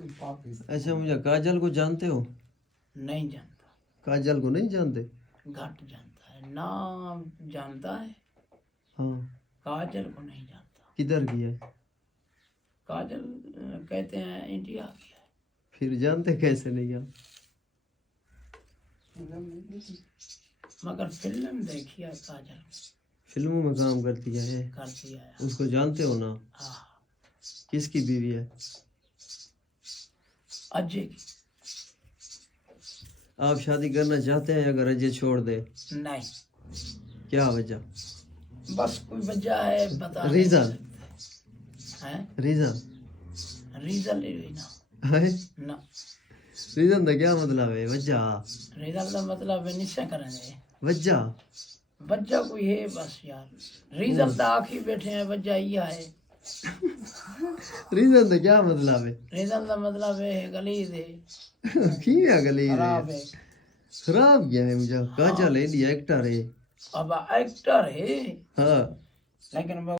अच्छा, मुझे काजल को जानते हो? नहीं जानता, काजल को नहीं जानते? घट जानता है, नाम जानता है, हाँ। काजल को नहीं जानता। किधर की है? काजल कहते हैं इंडिया की है। फिर जानते कैसे नहीं आप? मगर फिल्म देखी है काजल, फिल्मों में काम करती है? करती है। उसको जानते हो ना? हाँ, किसकी बीवी है? अजय की। आप शादी करना चाहते हैं अगर अजय छोड़ दे? नहीं, क्या वजह? बस कोई वजह है बता नहीं रीजन? सकते हैं। रीजन? रीजन ना है? ना, रीजन का क्या मतलब है? वजह? रीजन का मतलब है निश्चय करेंगे। वजह? वजह कोई है बस यार, रीजन तो आखिर बैठे हैं, वजह यह है। रीजन का क्या मतलब है? रीजन का मतलब है गलीज है, क्या गली खराब है। खराब क्या है? मुझे काजल है, एक्टर है। अब एक्टर है हाँ। लेकिन